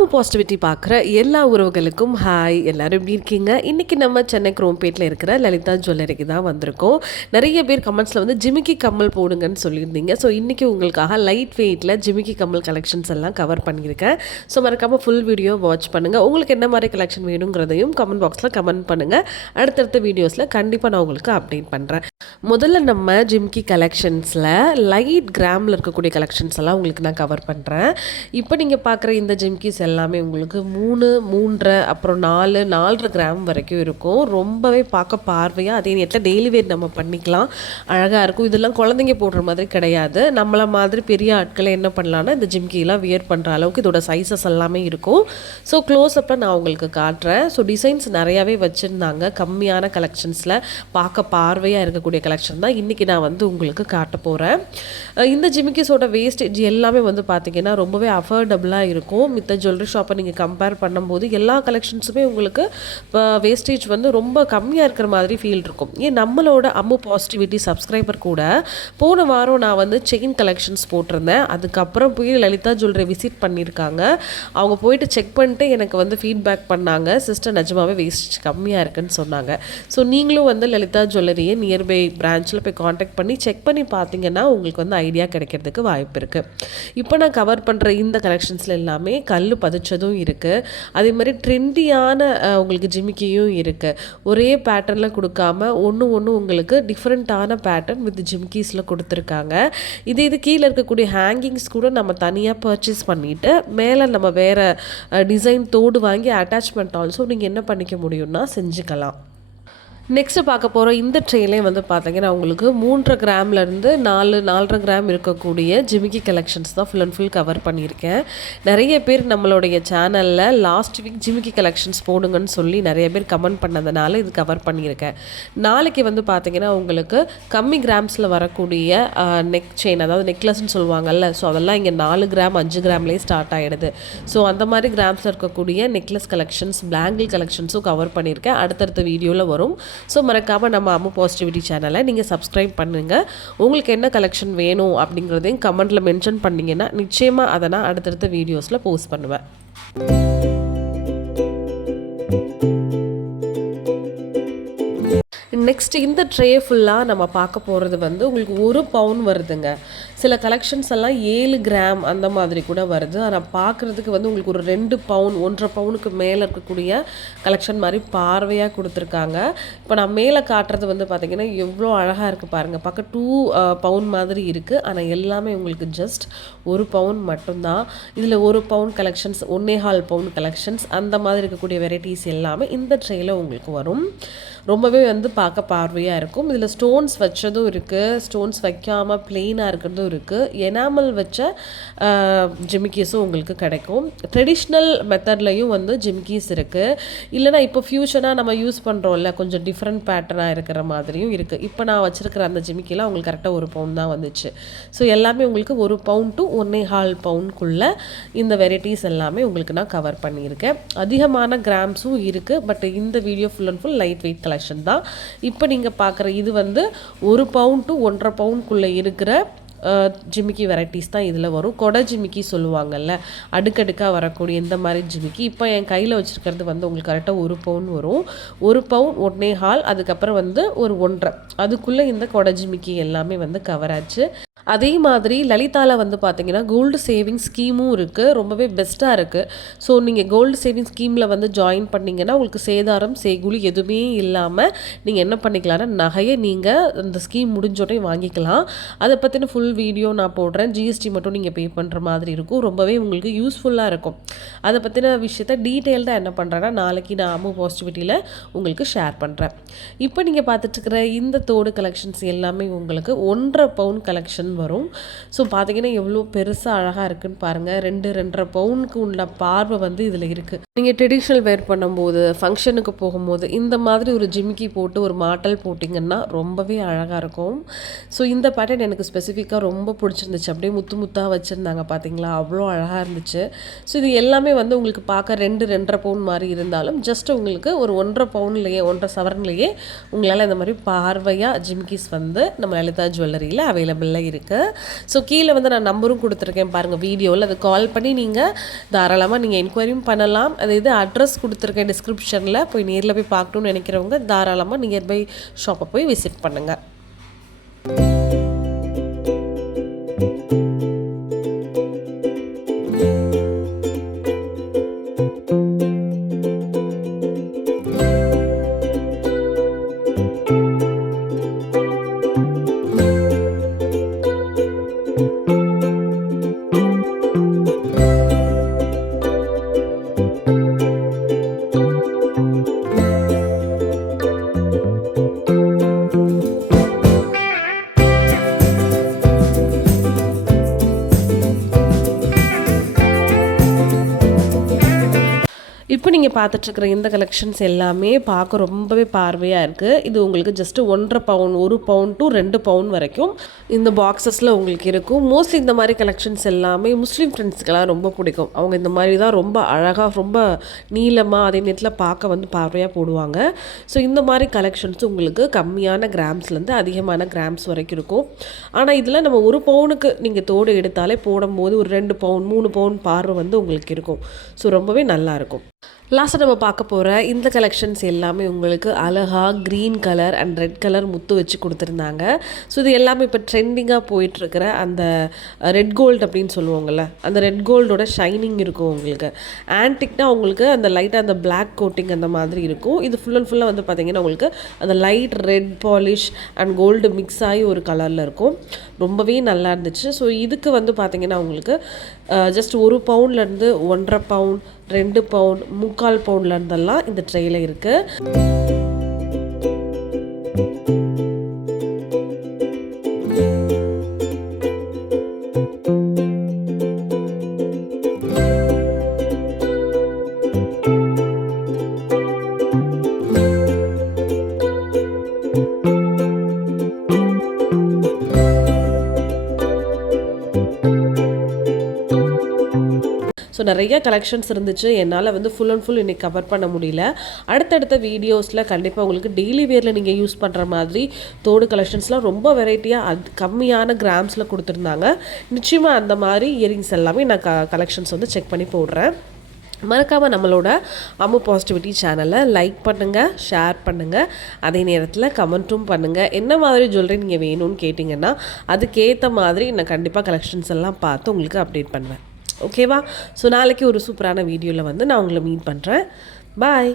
Ammu positivity பார்க்குற எல்லா உறவுகளுக்கும் ஹாய். எல்லோரும் எப்படி இருக்கீங்க? இன்றைக்கி நம்ம சென்னை குரோம்பேட்டில் இருக்கிற லலிதா ஜுவல்லரிக்கு தான் வந்திருக்கோம். நிறைய பேர் கமெண்ட்ஸில் வந்து ஜிமிக்கி கம்மல் போடுங்கன்னு சொல்லியிருந்தீங்க. ஸோ இன்றைக்கி உங்களுக்காக லைட் வெயிட்டில் ஜிமிக்கி கம்மல் கலெக்ஷன்ஸ் எல்லாம் கவர் பண்ணியிருக்கேன். ஸோ மறக்காமல் ஃபுல் வீடியோ வாட்ச் பண்ணுங்கள். உங்களுக்கு என்ன மாதிரி கலெக்ஷன் வேணுங்கிறதையும் கமெண்ட் பாக்ஸில் கமெண்ட் பண்ணுங்கள். அடுத்தடுத்த வீடியோஸில் கண்டிப்பாக நான் உங்களுக்கு அப்டேட் பண்ணுறேன். முதல்ல நம்ம ஜிமிக்கி கலெக்ஷன்ஸில் லைட் கிராமில் இருக்கக்கூடிய கலெக்ஷன்ஸ் எல்லாம் உங்களுக்கு நான் கவர் பண்ணுறேன். இப்போ நீங்கள் பார்க்குற இந்த ஜிமிக்கிஸ் எல்லாமே உங்களுக்கு 3, 3.5 அப்புறம் 4, 4.5 கிராம் வரைக்கும் இருக்கும். ரொம்பவே பார்க்க பார்வையாக அதே நேரத்தில் டெய்லி வேர் நம்ம பண்ணிக்கலாம், அழகாக இருக்கும். இதெல்லாம் குழந்தைங்க போடுற மாதிரி கிடையாது. நம்மளை மாதிரி பெரிய ஆட்களை என்ன பண்ணலான்னா இந்த ஜிமிக்கிலாம் வியர் பண்ணுற அளவுக்கு இதோட சைஸஸ் எல்லாமே இருக்கும். ஸோ க்ளோஸ்அப்பில் நான் உங்களுக்கு காட்டுறேன். ஸோ டிசைன்ஸ் நிறையாவே வச்சுருந்தாங்க. கம்மியான கலெக்ஷன்ஸில் பார்க்க பார்வையாக இருக்கக்கூடிய கலெக்ஷன் தான் இன்றைக்கி நான் வந்து உங்களுக்கு காட்ட போகிறேன். இந்த ஜிமிக்கிஸோட வேஸ்டேஜ் எல்லாமே வந்து பார்த்திங்கன்னா ரொம்பவே அஃபோர்டபுளாக இருக்கும். மித்த ஜுவல்லரி ஷாப்பை நீங்கள் கம்பேர் பண்ணும்போது எல்லா கலெக்ஷன்ஸுமே உங்களுக்கு வேஸ்டேஜ் வந்து ரொம்ப கம்மியாக இருக்கிற மாதிரி ஃபீல் இருக்கும். ஏன் நம்மளோட அம்மு பாசிட்டிவிட்டி சப்ஸ்கிரைபர் கூட போன வாரம் நான் வந்து செயின் கலெக்ஷன்ஸ் போட்டிருந்தேன். அதுக்கப்புறம் போய் லலிதா ஜுவல்லரி விசிட் பண்ணியிருக்காங்க. அவங்க போயிட்டு செக் பண்ணிட்டு எனக்கு வந்து ஃபீட்பேக் பண்ணாங்க, சிஸ்டர் நிஜமாவே வேஸ்டேஜ் கம்மியாக இருக்குன்னு சொன்னாங்க. ஸோ நீங்களும் வந்து லலிதா ஜுவல்லரியை நியர்பை பிரான்ச்சில் போய் காண்டாக்ட் பண்ணி செக் பண்ணி பார்த்தீங்கன்னா உங்களுக்கு வந்து ஐடியா கிடைக்கிறதுக்கு வாய்ப்பு இருக்குது. இப்போ நான் கவர் பண்ணுற இந்த கலெக்ஷன்ஸில் எல்லாமே கல் பதிச்சதும் இருக்குது. அதே மாதிரி ட்ரெண்டியான உங்களுக்கு ஜிமிக்கியும் இருக்குது. ஒரே பேட்டர்னில் கொடுக்காம ஒன்று உங்களுக்கு டிஃப்ரெண்ட்டான பேட்டர்ன் வித் ஜிமிக்கீஸில் கொடுத்துருக்காங்க. இது கீழே இருக்கக்கூடிய ஹேங்கிங்ஸ் கூட நம்ம தனியாக பர்ச்சேஸ் பண்ணிவிட்டு மேலே நம்ம வேறு டிசைன் தோடு வாங்கி அட்டாச்மெண்ட் ஆல்சோ நீங்கள் என்ன பண்ணிக்க முடியும்னா செஞ்சுக்கலாம். நெக்ஸ்ட்டு பார்க்க போகிற இந்த ட்ரேலே வந்து பார்த்தீங்கன்னா உங்களுக்கு 3.5 கிராம்லேருந்து 4.5 கிராம் இருக்கக்கூடிய ஜிமிக்கி கலெக்ஷன்ஸ் தான் ஃபுல் அண்ட் ஃபுல் கவர் பண்ணியிருக்கேன். நிறைய பேர் நம்மளுடைய சேனலில் லாஸ்ட் வீக் ஜிமிக்கி கலெக்ஷன்ஸ் போடுங்கன்னு சொல்லி நிறைய பேர் கமெண்ட் பண்ணதுனால இது கவர் பண்ணியிருக்கேன். நாளைக்கு வந்து பார்த்தீங்கன்னா உங்களுக்கு கம்மி கிராம்ஸில் வரக்கூடிய நெக் செயின், அதாவது நெக்லஸ்ன்னு சொல்லுவாங்கல்ல, ஸோ அதெல்லாம் இங்கே 4 கிராம் 5 கிராம்லேயே ஸ்டார்ட் ஆகிடுது. ஸோ அந்த மாதிரி கிராம்ஸில் இருக்கக்கூடிய நெக்லஸ் கலெக்ஷன்ஸ், பேங்கிள் கலெக்ஷன்ஸும் கவர் பண்ணியிருக்கேன். அடுத்தடுத்த வீடியோவில் வரும். ஸோ மறக்காமல் நம்ம அம்மு பாசிட்டிவிட்டி சேனலை நீங்கள் சப்ஸ்கிரைப் பண்ணுங்கள். உங்களுக்கு என்ன கலெக்ஷன் வேணும் அப்படிங்கிறதையும் கமெண்ட்டில் மென்ஷன் பண்ணிங்கன்னா நிச்சயமாக அதை நான் அடுத்தடுத்த வீடியோஸில் போஸ்ட் பண்ணுவேன். நெக்ஸ்ட் இந்த ட்ரே ஃபுல்லாக நம்ம பார்க்க போகிறது வந்து உங்களுக்கு 1 பவுன் வருதுங்க. சில கலெக்ஷன்ஸ் எல்லாம் 7 கிராம் அந்த மாதிரி கூட வருது. ஆனால் பார்க்குறதுக்கு வந்து உங்களுக்கு ஒரு 2 பவுன் 1.5 பவுனுக்கு மேலே இருக்கக்கூடிய கலெக்ஷன் மாதிரி பார்வையாக கொடுத்துருக்காங்க. இப்போ நான் மேலே காட்டுறது வந்து பார்த்திங்கன்னா எவ்வளோ அழகாக இருக்குது பாருங்கள். பார்க்க 2 பவுன் மாதிரி இருக்குது. ஆனால் எல்லாமே உங்களுக்கு ஜஸ்ட் 1 பவுன் மட்டும்தான். இதில் 1 பவுன் கலெக்ஷன்ஸ், 1.25 பவுன் கலெக்ஷன்ஸ் அந்த மாதிரி இருக்கக்கூடிய வெரைட்டிஸ் எல்லாமே இந்த ட்ரேயில் உங்களுக்கு வரும். ரொம்பவே வந்து பார்க்க பார்வையாக இருக்கும். இதில் ஸ்டோன்ஸ் வச்சதும் இருக்குது, ஸ்டோன்ஸ் வைக்காமல் பிளெயினாக இருக்கிறதும் இருக்குது. எனாமல் வச்ச ஜிமிக்கீஸும் உங்களுக்கு கிடைக்கும். ட்ரெடிஷ்னல் மெத்தட்லையும் வந்து ஜிமிக்கீஸ் இருக்குது. இல்லைனா இப்போ ஃபியூஷனாக நம்ம யூஸ் பண்ணுறோம்ல, கொஞ்சம் டிஃப்ரெண்ட் பேட்டர்னாக இருக்கிற மாதிரியும் இருக்குது. இப்போ நான் வச்சுருக்கிற அந்த ஜிமிக்கிலாம் உங்களுக்கு கரெக்டாக 1 பவுன் தான் வந்துச்சு. ஸோ எல்லாமே உங்களுக்கு 1 பவுன் டு 1.25 பவுனுக்குள்ளே இந்த வெரைட்டிஸ் எல்லாமே உங்களுக்கு நான் கவர் பண்ணியிருக்கேன். அதிகமான கிராம்ஸும் இருக்குது. பட் இந்த video full and full light weight collection தான். இப்போ நீங்கள் பார்க்குற இது வந்து 1 பவுன் டு 1.5 பவுனுக்குள்ளே இருக்கிற ஜிமிக்கி வெரைட்டிஸ் தான் இதில் வரும். கொடை ஜிமிக்கி சொல்லுவாங்கல்ல, அடுக்கடுக்காக வரக்கூடிய இந்த மாதிரி ஜிமிக்கி. இப்போ என் கையில் வச்சுருக்கிறது வந்து உங்களுக்கு கரெக்டாக 1 பவுன் வரும். 1 பவுன் 1.25, அதுக்கப்புறம் வந்து ஒரு 1.5, அதுக்குள்ளே இந்த கொடை ஜிமிக்கி எல்லாமே வந்து கவர் ஆச்சு. அதே மாதிரி லலிதாவில் வந்து பார்த்தீங்கன்னா கோல்டு சேவிங் ஸ்கீமும் இருக்குது. ரொம்பவே பெஸ்ட்டாக இருக்குது. ஸோ நீங்கள் கோல்டு சேவிங் ஸ்கீமில் வந்து ஜாயின் பண்ணிங்கன்னா உங்களுக்கு சேதாரம் சேகுலி எதுவுமே இல்லாமல் நீங்கள் என்ன பண்ணிக்கலாம்னா நகையை நீங்கள் அந்த ஸ்கீம் முடிஞ்சோடனே வாங்கிக்கலாம். அதை பற்றின ஃபுல் வீடியோ நான் போடுறேன். ஜிஎஸ்டி மட்டும் நீங்கள் பே பண்ணுற மாதிரி இருக்கும். ரொம்பவே உங்களுக்கு யூஸ்ஃபுல்லாக இருக்கும். அதை பற்றின விஷயத்த டீட்டெயில்டாக என்ன பண்ணுறேன்னா நாளைக்கு நான் அம்மு பாசிட்டிவிட்டியில் உங்களுக்கு ஷேர் பண்ணுறேன். இப்போ நீங்கள் பார்த்துட்டுருக்கிற இந்த தோடு கலெக்ஷன்ஸ் எல்லாமே உங்களுக்கு 1.5 பவுன் கலெக்ஷன் வரும். ஸோ பார்த்தீங்கன்னா எவ்வளோ பெருசாக அழகாக இருக்குன்னு பாருங்கள். 2.5 பவுனுக்கு உள்ள பார்வை வந்து இதில் இருக்குது. நீங்கள் ட்ரெடிஷ்னல் வேர் பண்ணும்போது, ஃபங்க்ஷனுக்கு போகும்போது, இந்த மாதிரி ஒரு ஜிமிக்கி போட்டு ஒரு மாட்டல் போட்டிங்கன்னா ரொம்பவே அழகாக இருக்கும். ஸோ இந்த பேட்டர்ன் எனக்கு ஸ்பெசிஃபிக்காக ரொம்ப பிடிச்சிருந்துச்சு. அப்படியே முத்து முத்தாக வச்சுருந்தாங்க பார்த்தீங்களா, அவ்வளோ அழகாக இருந்துச்சு. ஸோ இது எல்லாமே வந்து உங்களுக்கு பார்க்க 2, 2.5 பவுன் மாதிரி இருந்தாலும் ஜஸ்ட் உங்களுக்கு ஒரு 1.5 பவுன்லேயே 1.5 சவரன்லேயே உங்களால் இந்த மாதிரி பார்வையாக ஜிமிக்கிஸ் வந்து நம்ம லலிதா ஜுவல்லரியில் அவைலபிளாக இருக்குது. ஸோ கீழே வந்து நான் நம்பரும் கொடுத்துருக்கேன் பாருங்கள் வீடியோவில். அதை கால் பண்ணி நீங்கள் தாராளமாக நீங்கள் என்கொயரியும் பண்ணலாம். அது இது அட்ரஸ் கொடுத்துருக்கேன் டிஸ்கிரிப்ஷனில். போய் நேரில் போய் பார்க்கணுன்னு நினைக்கிறவங்க தாராளமாக நியர்பை ஷாப்பை போய் விசிட் பண்ணுங்கள். இப்போ நீங்கள் பார்த்துட்ருக்குற இந்த கலெக்ஷன்ஸ் எல்லாமே பார்க்க ரொம்பவே பார்வையாக இருக்குது. இது உங்களுக்கு ஜஸ்ட்டு 1.5 பவுன் 1 பவுன் டு 2 பவுன் வரைக்கும் இந்த பாக்ஸஸில் உங்களுக்கு இருக்கும். மோஸ்ட்லி இந்த மாதிரி கலெக்ஷன்ஸ் எல்லாமே முஸ்லீம் ஃப்ரெண்ட்ஸ்க்கெல்லாம் ரொம்ப பிடிக்கும். அவங்க இந்த மாதிரி தான் ரொம்ப அழகாக ரொம்ப நீளமாக அதே நேரத்தில் பார்க்க வந்து பார்வையாக போடுவாங்க. ஸோ இந்த மாதிரி கலெக்ஷன்ஸ் உங்களுக்கு கம்மியான கிராம்ஸ்லேருந்து அதிகமான கிராம்ஸ் வரைக்கும் இருக்கும். ஆனால் இதில் நம்ம 1 பவுனுக்கு நீங்கள் தோடு எடுத்தாலே போடும்போது ஒரு 2 பவுன் 3 பவுன் பார்வை வந்து உங்களுக்கு இருக்கும். ஸோ ரொம்பவே நல்லாயிருக்கும். லாஸ்ட்டாக நம்ம பார்க்க போகிற இந்த கலெக்ஷன்ஸ் எல்லாமே உங்களுக்கு அழகாக green colour and red colour முத்து வச்சு கொடுத்துருந்தாங்க. ஸோ இது எல்லாமே இப்போ ட்ரெண்டிங்காக போயிட்டுருக்கிற அந்த ரெட் கோல்டு அப்படின்னு சொல்லுவாங்கள்ல, அந்த ரெட் கோல்டோட ஷைனிங் இருக்கும் உங்களுக்கு. ஆன்டிக்னா உங்களுக்கு அந்த லைட்டாக அந்த பிளாக் கோட்டிங் அந்த மாதிரி இருக்கும். இது ஃபுல் அண்ட் ஃபுல்லாக வந்து பார்த்திங்கன்னா உங்களுக்கு அந்த light red polish and gold mix ஆகி ஒரு கலரில் இருக்கும். ரொம்பவே நல்லா இருந்துச்சு. ஸோ இதுக்கு வந்து பார்த்திங்கன்னா உங்களுக்கு ஜஸ்ட் 1 பவுன்லேருந்து 1.5 பவுன் 2 பவுன் 3/4 பவுன்லேருந்தெல்லாம் இந்த ட்ரெயில் இருக்குது. ஸோ நிறைய கலெக்ஷன்ஸ் இருந்துச்சு. என்னால் வந்து ஃபுல் அண்ட் ஃபுல் இன்றைக்கி கவர் பண்ண முடியல. அடுத்தடுத்த வீடியோஸில் கண்டிப்பாக உங்களுக்கு டெய்லி வேரில் நீங்கள் யூஸ் பண்ணுற மாதிரி தோடு கலெக்ஷன்ஸ்லாம் ரொம்ப வெரைட்டியாக கம்மியான கிராம்ஸில் கொடுத்துருந்தாங்க. நிச்சயமாக அந்த மாதிரி இயரிங்ஸ் எல்லாமே நான் கலெக்ஷன்ஸ் வந்து செக் பண்ணி போடுறேன். மறக்காமல் நம்மளோட அம்மு பாசிட்டிவிட்டி சேனலை லைக் பண்ணுங்கள், ஷேர் பண்ணுங்கள், அதே நேரத்தில் கமெண்ட்டும் பண்ணுங்கள். என்ன மாதிரி ஜுவல்லரி நீங்கள் வேணும்னு கேட்டிங்கன்னா அதுக்கேற்ற மாதிரி நான் கண்டிப்பாக கலெக்ஷன்ஸ் எல்லாம் பார்த்து உங்களுக்கு அப்டேட் பண்ணுவேன். ஓகேவா? ஸோ நாளைக்கு ஒரு சூப்பரான வீடியோவில் வந்து நான் உங்களை மீட் பண்ணுறேன். பாய்.